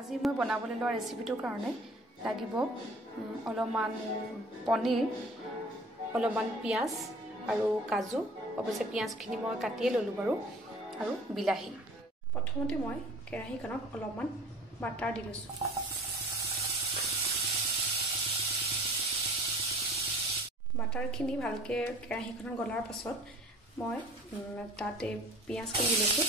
আজি মই বনাবলৈ লোৱা ৰেচিপিটোৰ কাৰণে লাগিব অলপমান পনীৰ, অলপমান পিঁয়াজ আৰু কাজু। অৱশ্যে পিঁয়াজখিনি মই কাটিয়ে ল'লোঁ বাৰু, আৰু বিলাহী। প্ৰথমতে মই কেৰাহীখনত অলপমান বাটাৰ দি লৈছোঁ। বাটাৰখিনি ভালকৈ কেৰাহীখনত গলাৰ পাছত মই তাতে পিঁয়াজখিনি দি লৈছোঁ।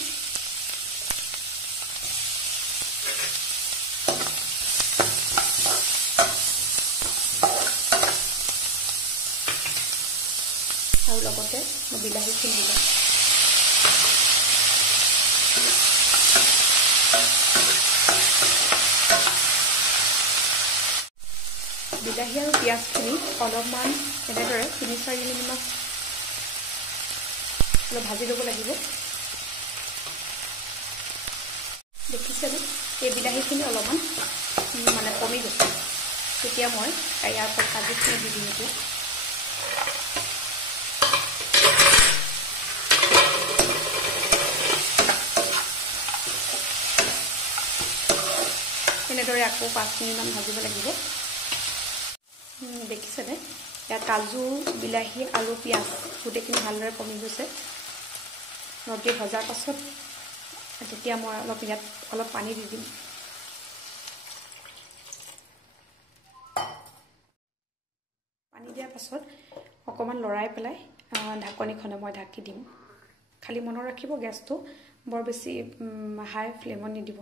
আৰু লগতে মই বিলাহীখিনি দিলোঁ। বিলাহী আৰু পিঁয়াজখিনি অলপমান এনেদৰে 3-4 মিনিটমান অলপ ভাজি ল'ব লাগিব। দেখিছেনে, এই বিলাহীখিনি অলপমান কমি গৈছে। তেতিয়া মই ইয়াৰ পৰা কাজুখিনি দি দিম। এতিয়া এনেদৰে আকৌ 5 মিনিটমান ভাজিব লাগিব। দেখিছেনে, ইয়াত কাজু, বিলাহী আৰু পিঁয়াজ গোটেইখিনি ভালদৰে কমি গৈছে। অলপ দেৰি ভজাৰ পাছত তেতিয়া মই ইয়াত অলপ পানী দি দিম। পানী দিয়াৰ পাছত অকণমান লৰাই পেলাই ঢাকনিখনে মই ঢাকি দিম। খালি মনত ৰাখিব, গেছটো বৰ বেছি হাই ফ্লেমত নিদিব।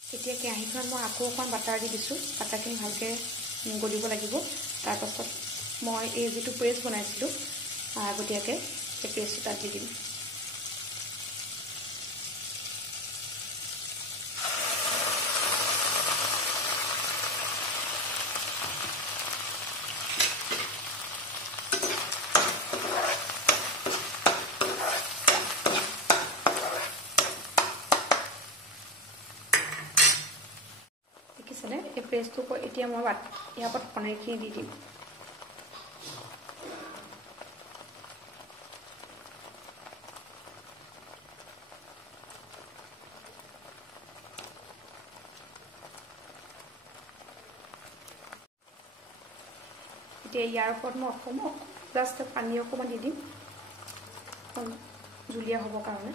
এতিয়া কেৰাহীখনত মই আকৌ অকণমান বাটাৰ দি দিছোঁ। বাটাৰখিনি ভালকৈ গলিব লাগিব। তাৰপাছত মই এই যিটো পেষ্ট বনাইছিলোঁ আগতীয়াকৈ, সেই পেষ্টটো তাত দি দিম। দেখিছেনে, এই পেষ্টটো এতিয়া মই ইয়াৰ ওপৰত পনীৰখিনি দি দিম। এতিয়া ইয়াৰ ওপৰত মই অকণমান জাষ্ট পানী অকণমান দি দিম, জুলীয়া হ'বৰ কাৰণে।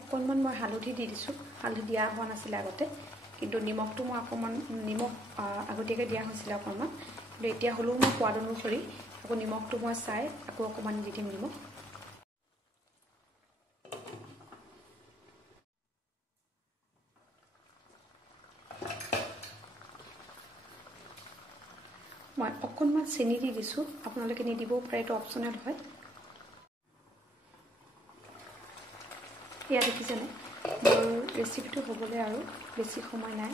অকণমান মই হালধি দি দিছোঁ। হালধি দিয়া হোৱা নাছিলে আগতে, কিন্তু নিমখটো মই অকণমান আগতীয়াকৈ দিয়া হৈছিলে অকণমান। কিন্তু এতিয়া হ'লেও মই সোৱাদ অনুসৰি আকৌ নিমখটো মই চাই আকৌ অকণমান দি দিম নিমখ। মই অকণমান চেনি দি দিছোঁ, আপোনালোকে নিদিবও পাৰে, এইটো অপশ্যনেল হয়। এয়া দেখিছেনে, মোৰ ৰেচিপিটো হ'বলৈ আৰু বেছি সময় নাই।